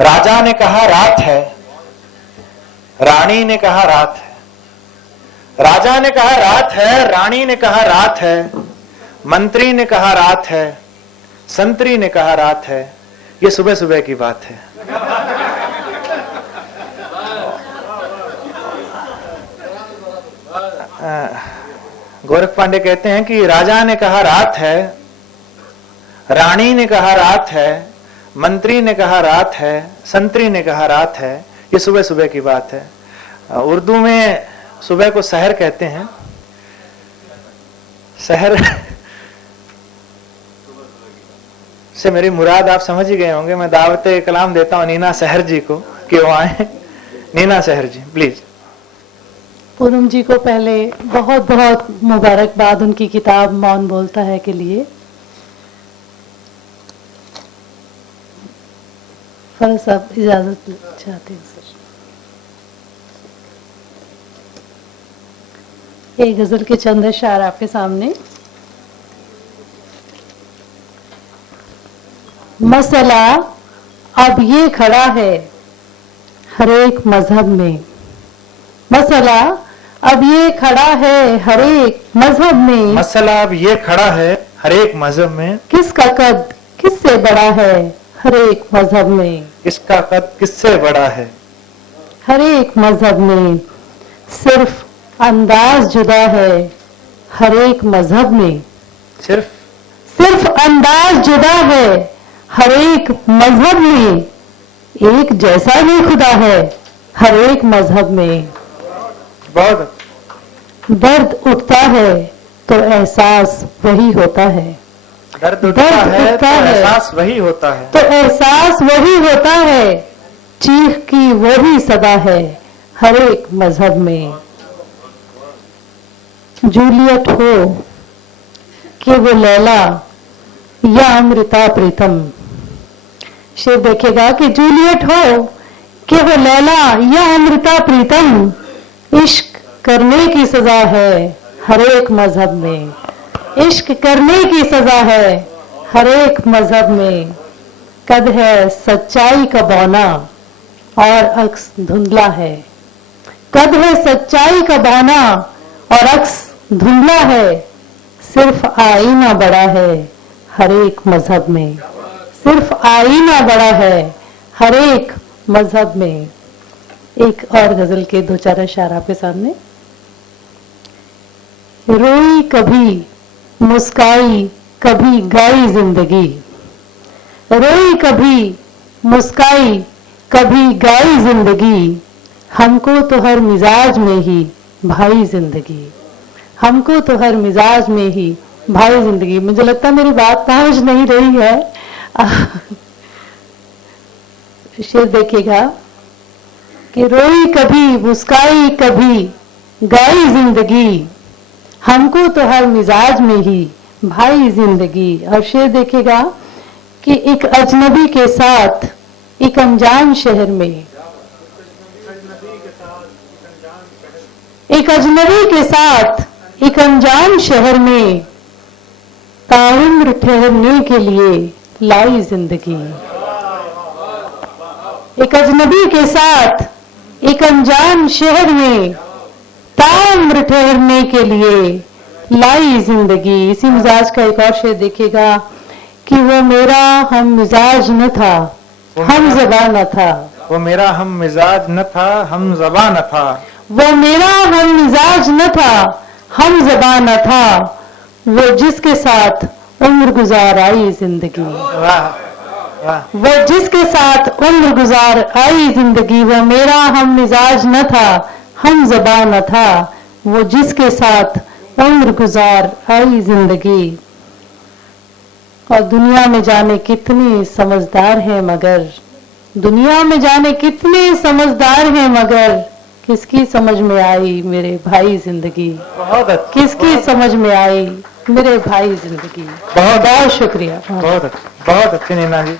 राजा ने कहा रात है, रानी ने कहा रात है। राजा ने कहा रात है, रानी ने कहा रात है, मंत्री ने कहा रात है, संतरी ने कहा रात है। ये सुबह सुबह की बात है। गोरख पांडे कहते हैं कि राजा ने कहा रात है, रानी ने कहा रात है, मंत्री ने कहा रात है, संतरी ने कहा रात है। ये सुबह सुबह की बात है। उर्दू में सुबह को सहर कहते हैं। सहर से मेरी मुराद आप समझ ही गए होंगे। मैं दावते कलाम देता हूं नीना सहर जी को कि वो आए। नीना सहर जी प्लीज। पूनम जी को पहले बहुत बहुत मुबारकबाद उनकी किताब मौन बोलता है के लिए। फरज साहब इजाजत चाहते हैं सर। एक गजल के चंद अशआर आपके सामने। मसला अब ये खड़ा है हर एक मजहब में। मसला अब ये खड़ा है हर एक मजहब में। मसला अब ये खड़ा है हर एक मजहब में। किसका कद किससे बड़ा है हर एक मजहब में। इसका कद किससे बड़ा है हर एक मजहब में। सिर्फ अंदाज जुदा है हर एक मजहब में। सिर्फ अंदाज जुदा है हर एक मजहब में। एक जैसा ही खुदा है हर एक मजहब में। बहुत दर्द उठता है तो एहसास वही होता है। दर्द उठता है तो एहसास वही होता है। तो एहसास वही होता है। चीख की वही सदा है हर एक मजहब में। जूलियट हो कि वो लैला या अमृता प्रीतम। शेर देखेगा कि जूलियट हो कि वो लैला या अमृता प्रीतम। इश्क करने की सजा है हर एक मजहब में। इश्क करने की सजा है हर एक मजहब में। कद है सच्चाई का बौना और अक्स धुंधला है। कद है सच्चाई का बौना और अक्स धुंधला है। सिर्फ आईना बड़ा है हर एक मजहब में। सिर्फ आईना बड़ा है हर एक मजहब में। एक और गजल के दो चार अशआर आपके सामने। रोई कभी मुस्काई कभी गाई जिंदगी। रोई कभी मुस्काई कभी गाई जिंदगी। हमको तो हर मिजाज में ही भाई जिंदगी। हमको तो हर मिजाज में ही भाई जिंदगी। मुझे लगता है मेरी बात पहुंच नहीं रही है। शेर देखिएगा कि रोई कभी मुस्काई कभी गाई जिंदगी। हमको तो हर मिजाज में ही भाई जिंदगी। और शेर देखेगा कि एक अजनबी के साथ एक अनजान शहर में। एक अजनबी के साथ एक अनजान शहर में ताउम्र ठहरने के लिए लाई जिंदगी। एक अजनबी के साथ एक अनजान शहर में ताउम्र ठहरने के लिए लाई जिंदगी। इसी मिजाज का एक और शेर देखिएगा कि वो मेरा हम मिजाज न था हम ज़बान न था। वो मेरा हम मिजाज न था हम ज़बान न था। वो मेरा हम मिजाज न था हम ज़बान न था। वो जिसके साथ उम्र गुजार आई जिंदगी। वाह वाह। वो जिसके साथ उम्र गुजार आई जिंदगी। वो मेरा हम मिजाज न था हम ज़बान न था। वो जिसके साथ उम्र गुजार आई जिंदगी। और दुनिया में जाने कितने समझदार हैं मगर। दुनिया में जाने कितने समझदार हैं मगर। किसकी समझ में आई मेरे भाई जिंदगी। बहुत अच्छी। किसकी समझ में आई मेरे भाई जिंदगी। बहुत बहुत शुक्रिया। बहुत अच्छी नीना जी।